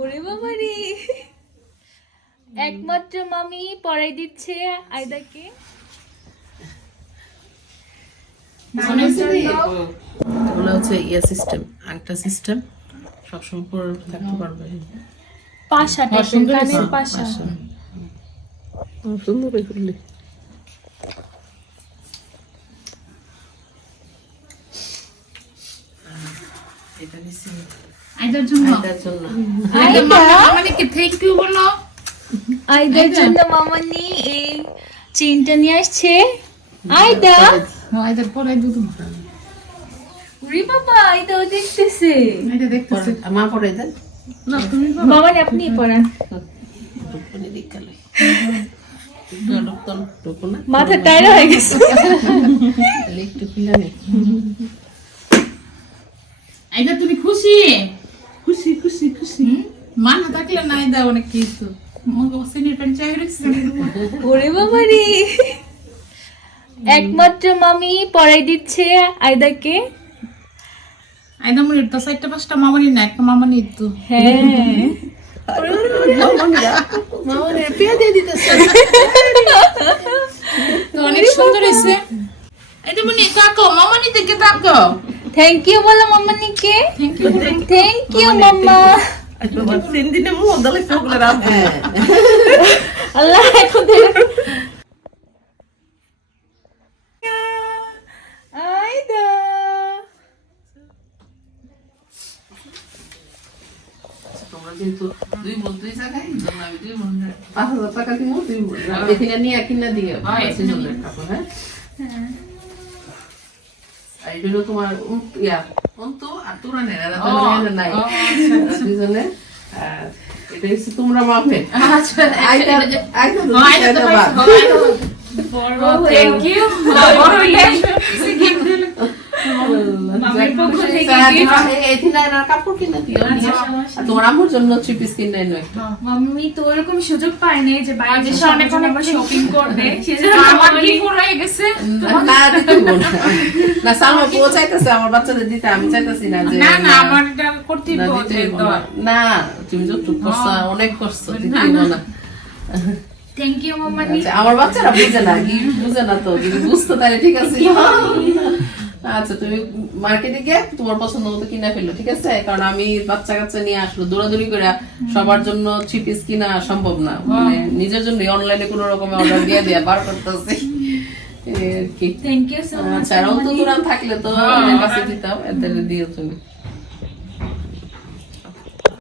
ওরে বাবা রে একমাত্র মামি পড়াই দিচ্ছে আয়দাকে। ওগুলো হচ্ছে ইয়া সিস্টেম আংটা সিস্টেম সবসময় পরে থাকতে পারবে। পাশা কানের পাশা। সুন্দর করলি এটা নিছি আইদার জন্য। এটার জন্য। মামা মানে কি থ্যাংক ইউ বলো আয়দার জন্য মামানি এই চেনটা নিয়ে আসছে। আয়দা আইদার পরে দুধ বাবা আয়দাও দেখতেছে। আইদা দেখতেছে। মা পরে দেন। না তুমি মামানি আপনি মাথা টায়রা হয়ে গেছে। একটু খুলে নে। আইদা তুমি খুশি? খুশি খুশি খুশি। মা না থাকলে না আইদা অনেক কিছু। ওরে একমাত্র মামি পড়াই দিচ্ছে আয়দাকে। আইদা মনে তো চারটা পাঁচটা মামানি না একটা মামানি তো। হ্যাঁ। অনেক সুন্দর হয়েছে। আইদা মনে কাকো মামানি থেকে তাকো থ্যাংক ইউ বলো মামানিকে থ্যাংক ইউ থ্যাংক ইউ মাম্মা আল্লাহ এখন যেহেতু দুই বোন দুই জায়গায় আমি দুই বোন পাঁচ হাজার টাকা দিব দুই বোন এখানে নিয়ে কিনা দিয়ে হ্যাঁ, এটা হলো তোমার উম- ইয়া অন্ত আর তোরা নেই এরা তো নাই। দুজনে আর এটা হচ্ছে তোমরা মাপে আচ্ছা। আইটা আইটা বাদ। থ্যাংক ইউ বড় মামির পক্ষ থেকে আচ্ছা, এই তিন আয়নার কাপড় কিনে দিও তোমার আম্মুর জন্য থ্রি পিস কিনে এনো একটা। মাম্মি তো ওরকম সুযোগ পায়নি যে বাইরে অনেক অনেক শপিং করবে। সেজন্য আমার কি মাম্মি পুরাই গেছে? না দিতে বল না। না সালমা পুরো চাইতেছে আমার বাচ্চাদের দিতে আমি চাইতেছি না যে না না আমার এটা করতেই না, তুমি যতটুকু করছ অনেক করছ দিতেই না। থ্যাংক ইউ মাম্মানি আচ্ছা, আমার বাচ্চারা বুঝে না কি বুঝে না তো যদি বুঝতো তাহলে ঠিক আছে। আচ্ছা তুমি মার্কেটে গিয়ে তোমার পছন্দ মতো কিনা ফেলল ঠিক আছে? কারণ আমি বাচ্চা কাচ্চা নিয়ে আসলো দৌড়াদৌড়ি করে সবার জন্য থ্রি পিস কিনা সম্ভব না। মানে নিজের জন্য অনলাইনে কোনো রকমের অর্ডার দিয়ে দিয়ে বার করতেছি। থ্যাংক ইউ সো মাচ আর অন্তত থাকলে তো আমার কাছে দিতাম এদের দিও তুমি।